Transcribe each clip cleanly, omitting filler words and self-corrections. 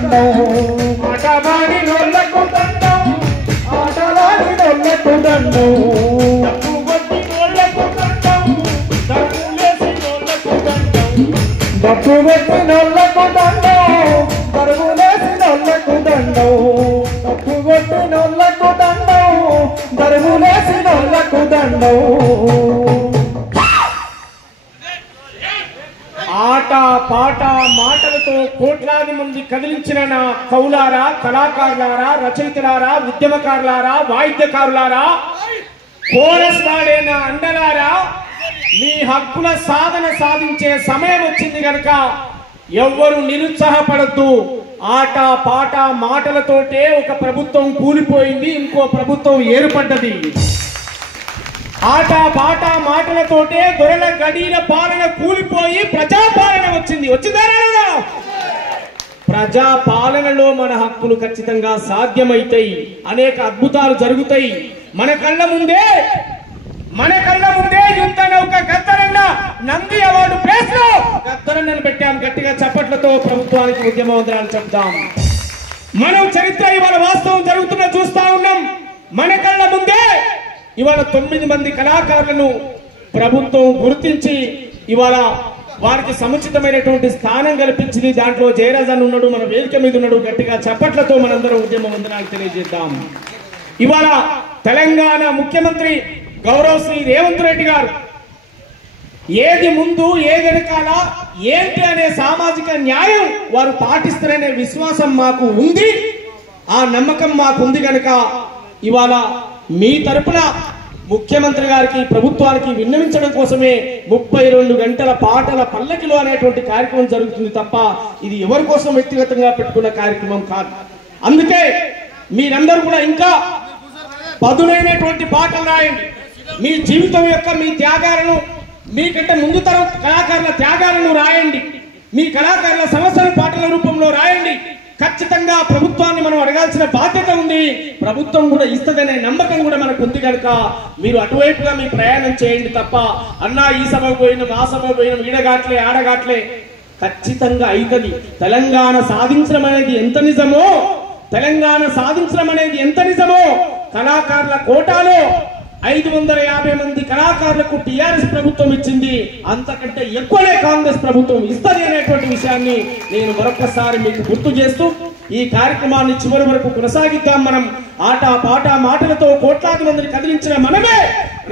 దండం ఆటలాడినోళ్లకు దండం ఆటలాడినోళ్లకు దండం డబ్బు కొట్టినోళ్లకు దండం దరువులేసినోళ్లకు దండం డబ్బు కొట్టినోళ్లకు దండం దరువులేసినోళ్లకు దండం డబ్బు కొట్టినోళ్లకు దండం దరువులేసినోళ్లకు దండం ఆట పాట మాటలతో కోట్లాది మంది కదిలించిన నా కవులారా కళాకారులారా రచయితలారా ఉద్యమకారులారా వాయిద్యకారులారా కోరస్ వాడే నా అండలారా మీ హక్కుల సాధన సాధించే సమయం వచ్చింది కనుక ఎవ్వరు నిరుత్సాహపడద్దు ఆట పాట మాటలతోటే ఒక ప్రభుత్వం కూలిపోయింది ఇంకో ప్రభుత్వం ఏర్పడ్డది ఆట పాట మాటలతోటే దొరల గడీల పాలన కూలిపోయి ప్రజాపాలన వచ్చిందా ప్రజాపాలనలో మన హక్కులు ఖచ్చితంగా సాధ్యమైతాయి అనేక అద్భుతాలు జరుగుతాయి మన కళ్ళ ముందే యుద్ధ నౌక గద్దరన్న నంది అవార్డు ప్లేస్ లో గద్దరన్నను పెట్టాం గట్టిగా చప్పట్లతో ప్రభుత్వానికి ఉద్యమవందనాలు చెప్తాం మనం చరిత్ర ఇవాళ వాస్తవం జరుగుతున్న చూస్తా ఉన్నాం మన కళ్ళ ముందే ఇవాళ 9 మంది కళాకారులను ప్రభుత్వం గుర్తించి ఇవాళ వారికి సముచితమైనటువంటి స్థానం కల్పించింది దాంట్లో జయరాజన్ ఉన్నాడు మన వేదిక మీద ఉన్నాడు గట్టిగా చప్పట్లతో మనందరం ఉద్యమ వందనాలు తెలియజేద్దాం ఇవాళ తెలంగాణ ముఖ్యమంత్రి గౌరవ శ్రీ రేవంత్ రెడ్డి గారు ఏది ముందు ఏది వెనకాల ఏంటి అనే సామాజిక న్యాయం వారు పాటిస్తారనే విశ్వాసం మాకు ఉంది ఆ నమ్మకం మాకు ఉంది కనుక ఇవాళ మీ తరపున ముఖ్యమంత్రి గారికి ప్రభుత్వానికి విన్నవించడం కోసమే 32 గంటల పాటల పల్లకిలో అనేటువంటి కార్యక్రమం జరుగుతుంది తప్ప ఇది ఎవరి కోసం వ్యక్తిగతంగా పెట్టుకున్న కార్యక్రమం కాదు అందుకే మీరందరూ కూడా ఇంకా పదునైనటువంటి పాటలు రాయండి మీ జీవితం యొక్క మీ త్యాగాలను మీకంటే ముందు తరం కళాకారుల త్యాగాలను రాయండి మీ కళాకారుల సమస్యల పాటల రూపంలో రాయండి ఖచ్చితంగా ప్రభుత్వాన్ని మనం అడగాల్సిన బాధ్యత ఉంది ప్రభుత్వం కూడా ఇస్తదనే నమ్మకం కూడా మనకు ఉంది కనుక మీరు అటువైపుగా మీ ప్రయాణం చేయండి తప్ప అన్నా ఈ సభకు పోయినాం ఆ సభకు పోయినాం ఈడగాట్లే ఆడగాట్లే ఖచ్చితంగా అవుతుంది తెలంగాణ సాధించడం అనేది ఎంత నిజమో కళాకారుల కోటాలో 550 మంది కళాకారులకు టిఆర్ఎస్ ప్రభుత్వం ఇచ్చింది అంతకంటే ఎక్కువనే కాంగ్రెస్ ప్రభుత్వం ఇస్తుంది అనేటువంటి విషయాన్ని నేను మరొకసారి మీకు గుర్తు చేస్తూ ఈ కార్యక్రమాన్ని చివరి వరకు కొనసాగిద్దాం మనం ఆట పాట మాటలతో కోట్లాది మందిని కదిలించిన మనమే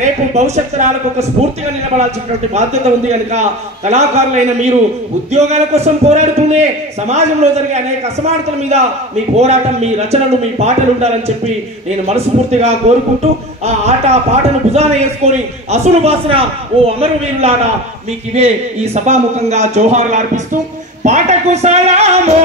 రేపు భవిష్యత్ తరాలకు ఒక స్ఫూర్తిగా నిలబడాల్సినటువంటి బాధ్యత ఉంది కనుక కళాకారులైన మీరు ఉద్యోగాల కోసం పోరాడుతూనే సమాజంలో జరిగే అనేక అసమానతల మీద మీ పోరాటం మీ రచనలు మీ పాటలు ఉండాలని చెప్పి నేను మనస్ఫూర్తిగా కోరుకుంటూ ఆ ఆట పాటను భుజాన వేసుకొని అసులు బాసిన ఓ అమరవీరులారా మీకు ఇవే ఈ సభాముఖంగా జోహార్లు అర్పిస్తూ పాటకు సలామో